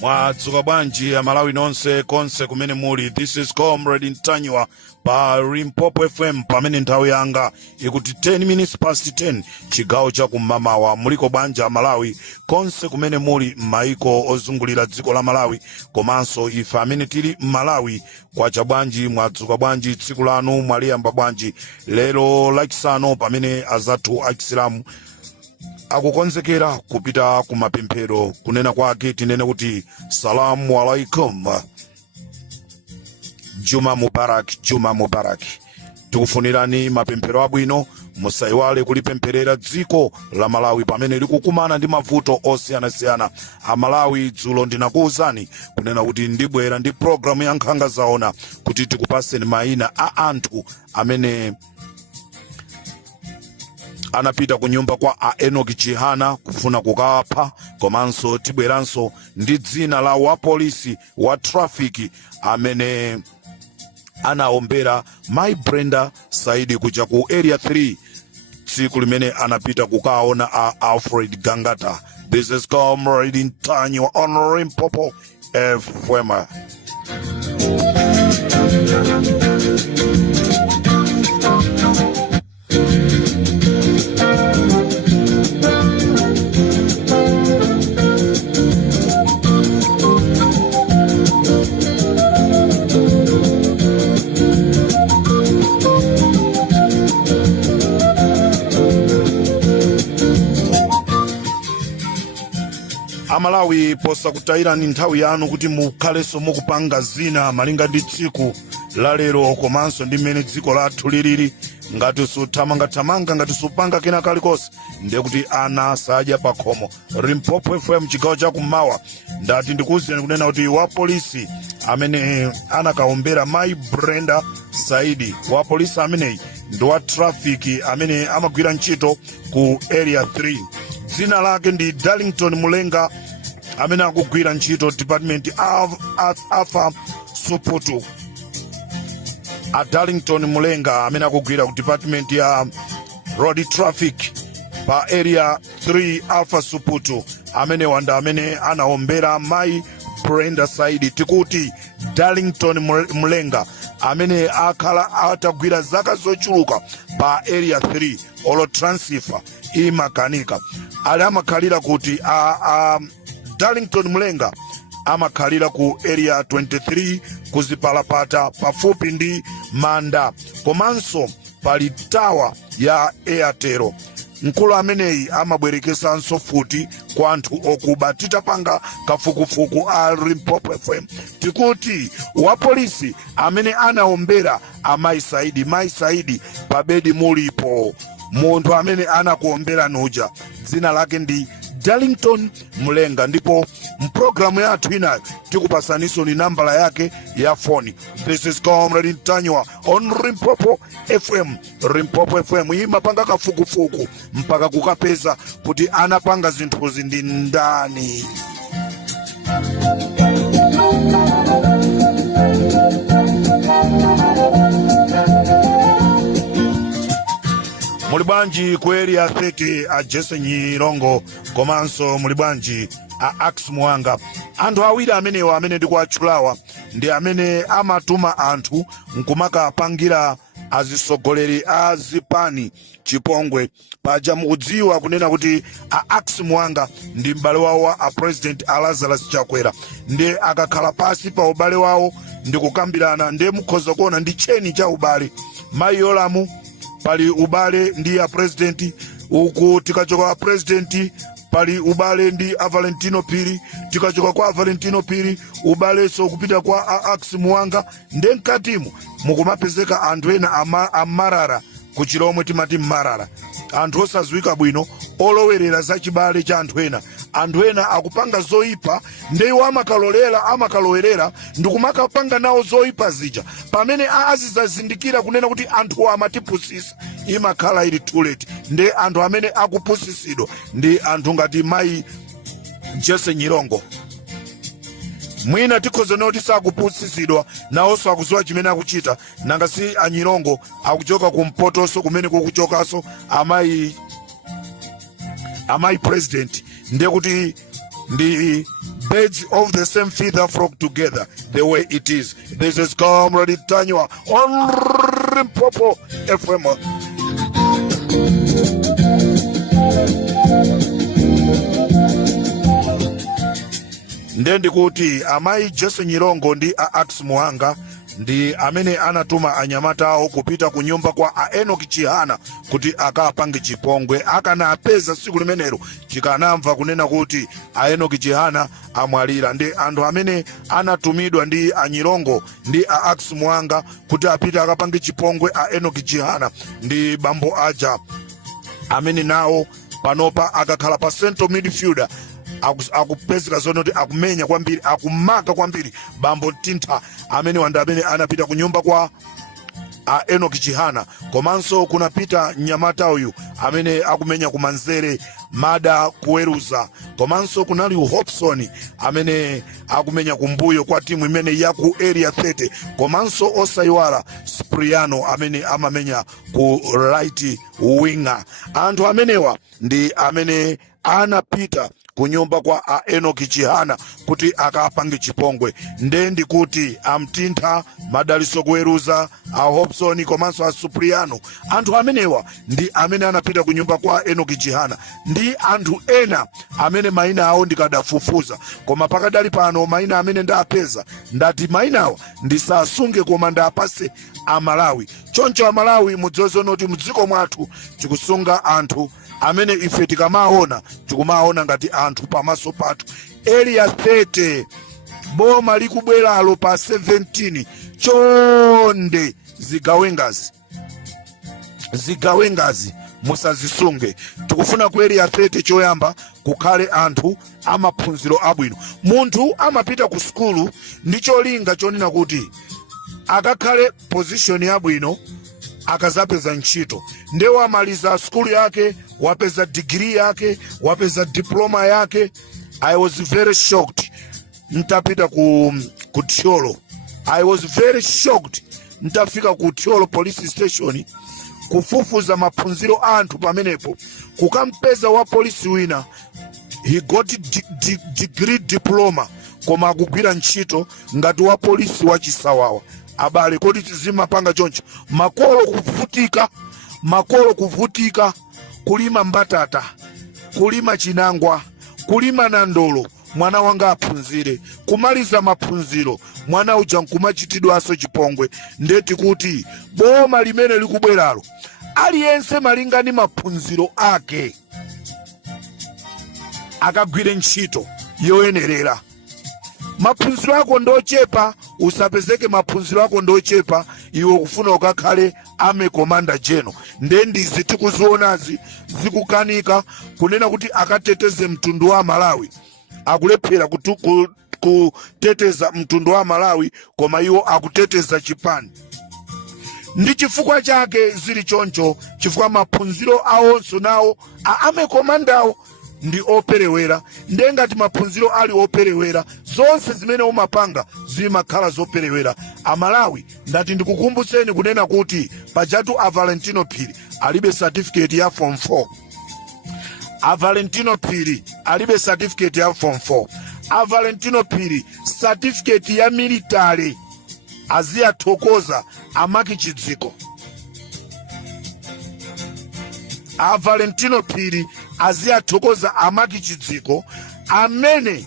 Mwadzuka bwanji ya Malawi nonse konse kumene muli. This is Comrade Ntanywa pa Limpopo FM pamene nthawi yanga ikuti 10 minutes past 10 chigawo cha kumamawa. Muliko banja Malawi konse kumene muli maiko ozungulira dziko la Malawi komanso ife amene tili Malawi kwacha bwanji, mwadzuka bwanji, tsiku lanu mwaliyamba bwanji. Lero lachisanu pamene azathu achisilamu akukonzekera kupita kumapemphero. Kunena kwake tinene kuti salamu alaikum, Juma Mubarak, Juma Mubarak. Tikufunirani mapemphero abwino, musaiwale kulipempherera dziko la Malawi pamene likukumana ndi mavuto osiyanasiyana. Amalawi dzulo ndinakuwuzani kunena kuti ndibwera ndi programu ya nkhanga zaona kuti tikupaseni mayina a anthu amene anapita kunyumba kwa a Enoki Chihana kufuna kukapha, komanso tibweranso ndi dzina la wapolisi wa trafiki amene anaombera Mai Brenda Saidi kuja ku area 3 tsiku limene anapita kukaona a Alfred Gangata. This is Comrade Ntanywa on Limpopo FM. Amalawi posa kutayirani nthawi yanu kuti mukhalenso mukupanga zina malinga ndi tsiku la lero komanso ndi mmene dziko lathu lilili. Ngati suthamangathamanga, ngati supanga kena kalikonse, ndiye kuti ana sadya pakhomo. Limpopo FM chigawo cha kummawa ndati ndikuwuzeni kunena kuti wapolisi amene anakaombera Mai Brenda Saidi, wapolisi ameneyi ndi wa trafiki amene amagwira ntchito ku area 3. Dzina lake ndi Darlington Mulenga amene akugwira ntchito department Alpha Suputu. A Darlington Mulenga amene akugwira ku department ya road traffic pa area 3 Alpha Suputu, amene wanda amene anaombera Mai Brenda Saidi. Tikuti Darlington Mulenga amene akhala atagwira zaka zochuluka pa area 3 olo transfer imakanika ali amakhalira kuti Darlington Mulenga amakhalira ku area 23 kuzipalapata pafupi ndi manda komanso pali tawa ya Airtel. Mkulu ameneyi amabwerekesanso futi kwa anthu okuba. Titapanga kafukufuku a Limpopo FM tikuti wapolisi amene anaombera Mai Saidi, Mai Saidi pabedi mulipo munthu amene anakuombera nuja dzina lake ndi Darlington Mulenga. Ndipo mprogramu yathu inayo tikupasaniso ni nambala yake ya phone. This is Comrade Ntanywa on Limpopo FM. Limpopo FM imapanga kafukufuku mpaka kukapeza kuti anapanga zinthuzi ndi ndani. Mulibwanji ku area 30 a Jesse Nyirongo komanso mulibwanji a Ax Muhanga. Anthu awiri amenewa amene ndikuatchulawa ndi amene amatuma anthu nkumaka pangira azisogoleri a zipani Chipongwe paja mukudziwa kunena kuti a Ax Muhanga ndi m'bale wawo a President Lazarus Chakwera. Ndi akakhala pasi pa ubale wawo ndi kukambirana ndi mukhoza kuona ndi cheni cha ubale. Mai Yolamu pali ubale ndi ya president, uku tikachoka wa president pali ubale ndi a Valentino Piri, tikachoka kwa Valentino Piri ubale so kupita kwa Ax Muhanga. Ndi mkatimu mukumapezeka anthu ena amarara kuchilomwe timati marara, anthu osadziwika bwino olowerera za chibale cha anthu ena. Anthu ena akupanga zoipa ndiwo amakalowerera ndikumakapanga nawo zoipa zija pamene azizazindikira kunena kuti anthu amatipusisa imakhala ili too late. Ndi anthu amene akupusisidwa ndi anthu ngati Mai Jesse Nyirongo. Mwina tikhoza noti sakupusisidwa nawonso akudziwa chimene akuchita, nanga si Anyirongo akuchoka kumpotoso kumene kukuchokaso Amai President. Ndiye kuti ndi birds of the same feather flock together the way it is. This is Comrade Tanywa on Popo FM. Ndendi kuti amai Jesse Nyirongo ndi Ax Muhanga ndi amene anatuma anyamata awo kupita ku nyumba kwa Enoch Chihana kuti akapange chipongwe. Akana apeza siku limenero chikanamva kunena kuti Enoch Chihana amwalira. Ndi anthu amene anatumidwa ndi Anyirongo ndi Ax Muhanga kuti apita akapange chipongwe Enoch Chihana ndi bambo aja amene nawo panopa akakhala pa central midfielder akupezeka zonoti akumenya kwambiri, akumaka kwambiri bambo Tinta amene wanda amene anapita kunyumba kwa Enoch Chihana. Komanso kunapita nyamata uyu amene akumenya kumanzere Mada Kuweruza. Komanso kunali Hobson amene akumenya kumbuyo kwa timu imene ya ku area 30. Komanso osaiwala Spriano amene amamenya ku right winger. Anthu amenewa ndi amene anapita kunyumba kwa Enoch Chihana kuti akapange chipongwe. Ndendi kuti Amtinta, Madaliso Kuweruza, Hobson komanso Supriano, anthu amenewa ndi amene anapita kunyumba kwa Enoch Chihana. Ndi anthu ena amene maina awo ndikadafufuza, koma pakadali pano maina amene ndapeza ndati mainawa ndisasunge koma ndapase Amalawi. Choncho Amalawi mudziwe noti mudziko mwathu tikusunga anthu amene ife tikumaona ngati anthu pamaso pathu. Area 30 boma likubweralo pa 17 chonde zigawengazi musazisunge. Tikufuna ku area 30 choyamba kukhale anthu amaphunziro abwino. Munthu amapita ku skulu ndi cholinga chonena kuti akakhale position yabwino akazapeza ntchito. Ndewa amaliza skulu yake, wapeza degree yake, wapeza diploma yake. I was very shocked. Ntapita ku Tiolo. I was very shocked. Ntafika ku Tiolo police station kufufuza maphunziro anthu pamenepo. Kukampeza wa polisi wina. He got degree diploma koma akugwira ntchito ngati wa polisi wa Chisawawa. Abale kodi tizimapanga choncho. Makolo kuvutika kulima mbatata, kulima chinangwa, kulima nandolo, mwana wanga aphunzire. Kumaliza maphunziro mwana uja nkumachitidwaso chipongwe. Ndeti kuti boma limene likubweralo aliyense malingana maphunziro ake akagwire ntchito yoyenerera. Maphunziro ako ndochepa, usapezeke maphunziro ako ndochepa iwe kufuna ukakhale ame commander general. Ndendi zitikuzionazi zikukanika kunena kuti akateteze mtundu wa Malawi. Akulephera kuteteza mtundu wa Malawi koma iwo akuteteza chipani. Ndi chifukwa chake zili choncho, chifukwa maphunziro awonso nawo ame commander ndi operewera. Ndengati maphunziro ali operewera, zonse zimene umapanga zimakhala zoperewera. Amalawi ndati ndikukumbutseni kunena kuti pajatu Valentino Phiri alibe certificate ya form 4. Valentino Phiri alibe certificate ya form 4. Valentino Phiri certificate ya military aziyathokoza Amaki Chidziko. Valentino Phiri aziyathokoza Amaki Chidziko amene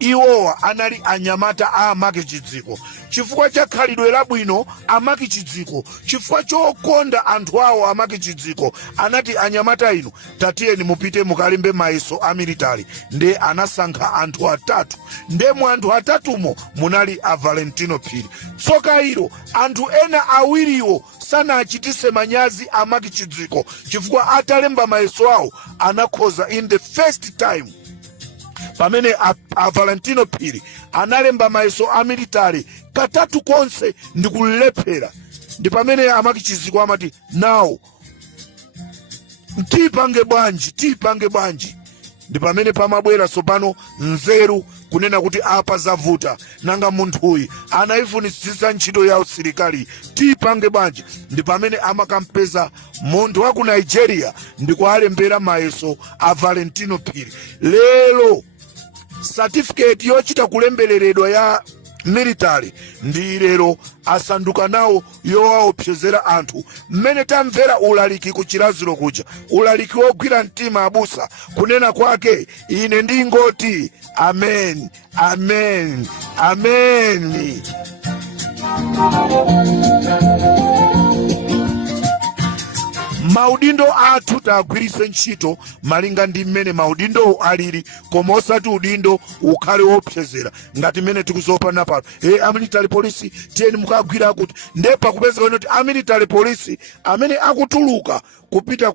iwowa anali anyamata a Amaki Chidziko. Chifukwa cha khalidwe labwino Amaki Chidziko, chifukwa chokonda anthu awo Amaki Chidziko, anati anyamata inu tatiyeni mupite mukalembe mayeso a military. Nde anasankha anthu atatu. Nde mu anthu atatumo munali Valentino Phiri. Tsoka ilo anthu ena awiriwo sana achitise manyazi Amaki Chidziko, chifukwa atalemba mayeso awo anakhoza in the first time. Pamene Valentino Phiri analemba mayeso a military katatu konse ndikulephera, ndi pamene Amaki Chidziko amati now tipange bwanji. Ndi pamene pamabwera sopano nzeru kunena kuti apa zavuta nanga munthuyi anaifunisisa ntchito ya usilikali tipange bwanji. Ndi pamene amakampeza munthu wa ku Nigeria ndikualembera mayeso a Valentino Phiri. Lero certificate yochita kulembereredwa ya military ndi lero asanduka nawo yowaopsezera anthu. Mmene tamvera ulaliki ku Chiraziro kuja, ulaliki wogwira mtima abusa, kunena kwake ine ndingoti amen, amen, amen. Maudindo athu tagwirise ntchito malinga ndi mmene maudindo alili, koma osati udindo ukhale wopsezera ngati mmene tikuzopana pano. Military police tiyeni mukagwira kuti ndepa kupezeka kuti military police amene akutuluka kupita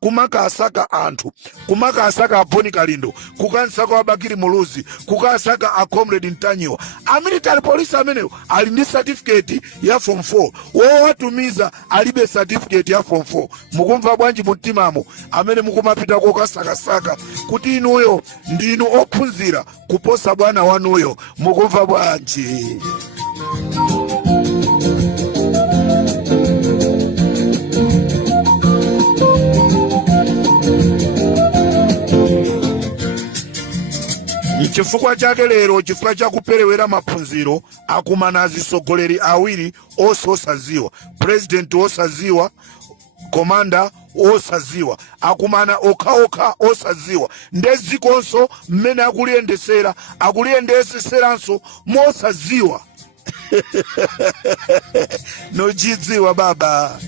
kumakasaka anthu, kumakasaka Aboni Kalindo, kukansaka Abakiri Muluzi, kukasaka a Comrade Ntanyiwa. Military police ameneyo ali ndi certificate ya form 4, wowatumiza alibe certificate ya form 4. Mukumva bwanji mutimamo amene mukumapita kokasakasaka kuti inuyo ndinu ophunzira kuposa bwana wanuyo? Mukumva bwanji? Chifukwa chake lero, chifukwa cha kuperewera maphunziro, akumana azisogoleri awiri osaziwa, president osaziwa, komanda osaziwa, akumana okhaokha osaziwa, ndezikonso mmene akuliyendeseranso mosaziwa. Nochidziwa baba.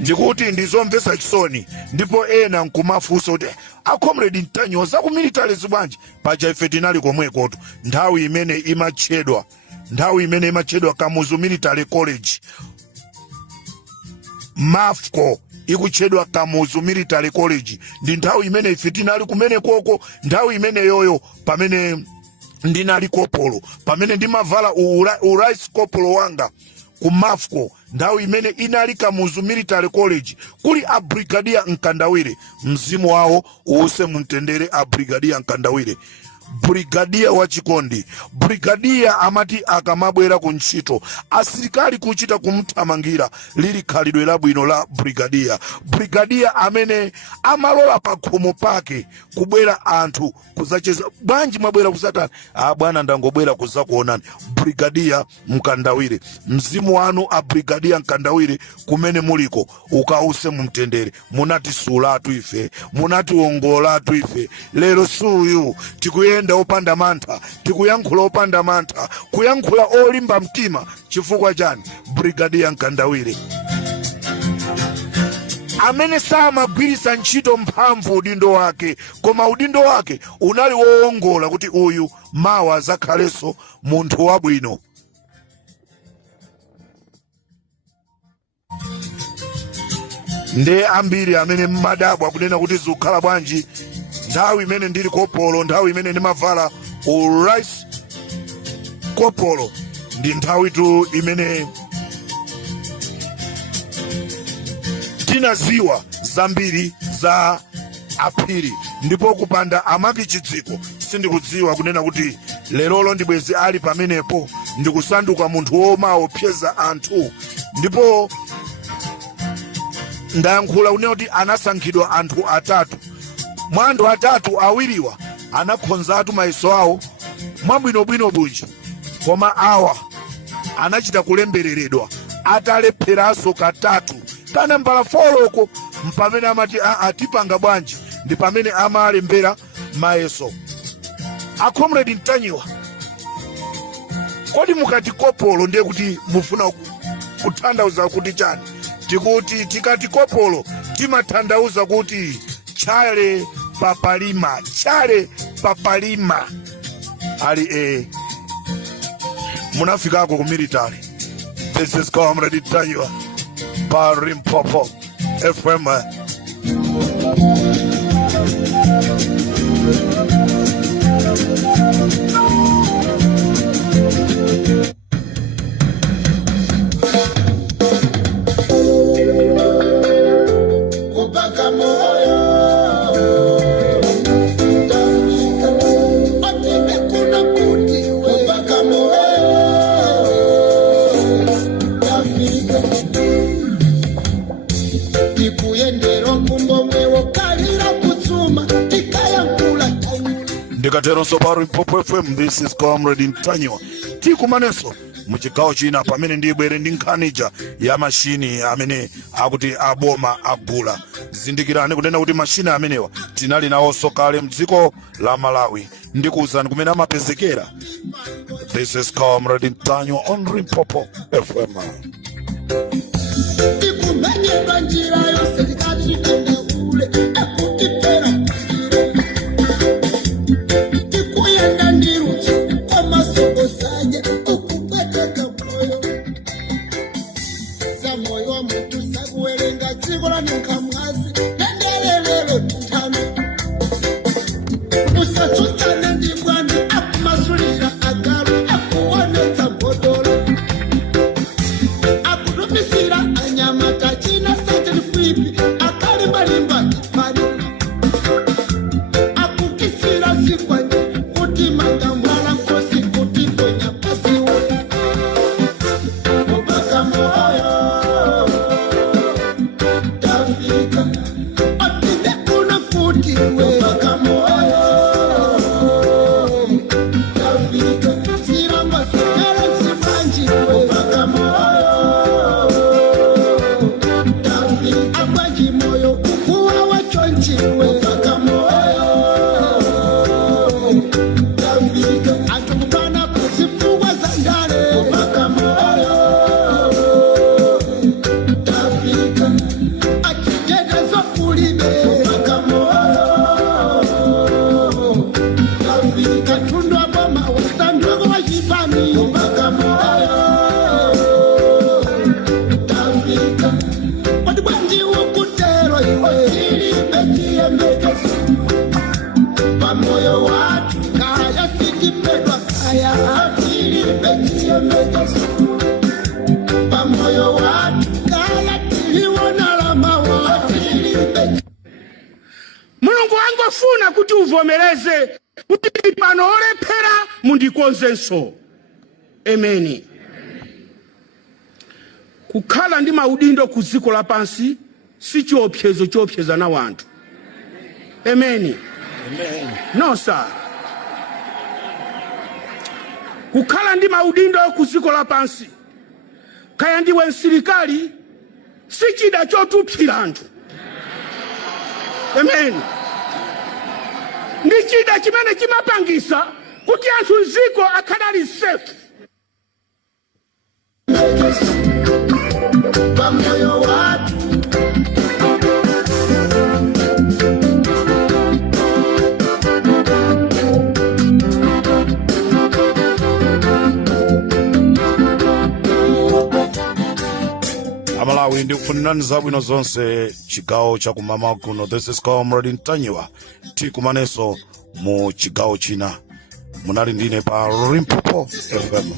Ndikuti ndizomvesa chisoni, ndipo ena nkumafunsa kuti a Comrade Ntanyiwa za ku military zibwanji paja ife tinali komwekotu nthawi imene imachedwa Kamuzu Military College, MAFCO ikuchedwa Kamuzu Military College. Ndi nthawi imene ife tinali kumene koko, nthawi imene yoyo pamene ndinali kopolo, pamene ndimavala urice kopolo wanga ku MAFCO, nthawi imene inali Kamuzu Military College, kuli a Brigadier Nkandawire, mzimu wawo uuse mumtendere a Brigadier Nkandawire, brigadier wa chikondi. Brigadier amati akamabwera ku ntchito asilikali kuchita kumthamangira lili khalidwe labwino la brigadier. Brigadier amene amalola pakhomo pake kubwera anthu kuzacheza. Bwanji mwabwera kusatani? Bwana ndangobwera kuzakuonani. Brigadier Nkandawire, mzimu wanu a Brigadier Nkandawire kumene muliko ukause mumtendere. Munati sulatu ife, munati wongolatu ife, lero suyu tikuyenda opanda mantha, tikuyankhula opanda mantha, kuyankhula olimba mtima. Chifukwa chani? Brigadier Nkandawire amene samagwirisa ntchito mphamvu udindo wake, koma udindo wake unali woongola kuti uyu mawa zakhalenso munthu wabwino. Nde ambiri amene mmadabwa kunena kuti zikukhala bwanji nthawi imene ndili kopolo, nthawi imene ndimavala urice kopolo, ndi nthawi tu imene tinaziwa zambiri za aphiri, ndipo kupanda amaki chidziko sindikudziwa kunena kuti lerolo ndibwezi ali pamenepo ndikusanduka munthu womaopseza anthu. Ndipo ndayankhula unena kuti anasankhidwa anthu atatu. Mwa anthu atatu, awiriwa anakhonzatu mayeso awo mwabwinobwino bunji, koma awa anachita kulembereredwa atalepheranso katatu. Kana mbala foloko mpamene amati atipanga bwanji, ndi pamene amalembera mayeso. A Comrade Ntanyiwa, kodi mukati kopolo ndiye kuti mufuna kutanthauza kuti chani? Tikuti tikati kopolo timatanthauza kuti chale papalima, chale papalima. Ali munafikako ku military. This is Comrade Ntanyiwa, Parimpopo FM. Matero Sobaru Popo FM, this is Comrade Ntanyiwa. Tikumaneso muchigawo china pamene ndibwere ndi nkhanija ya mashini amene akuti aboma agula. Zindikirani kunena kuti mashini amenewa tinali nawonso kale mdziko la Malawi. Ndikuwuzani kumene amapezekera. This is Comrade Ntanyiwa on Limpopo FM. Mulungu angofuna kuti uvomereze kuti pano olephera mundikonzenso. Ameni. Kukhala ndi maudindo ku dziko lapansi si chiopsezo chopseza na wanthu. Ameni. No sir. Kukhala ndi maudindo ku dziko lapansi kaya ndiwe msilikali si chida chotupsira anthu. Amen. Ndi chida chimene chimapangisa kuti anthu mziko akadali safe. Pamoyo watu Amalawi ndikufunirani zabwino zonse chigawo chakumama kuno. This is Comrade Ntanyiwa. Tikumaneso mu chigawo china. Munali ndine pa Limpopo FM.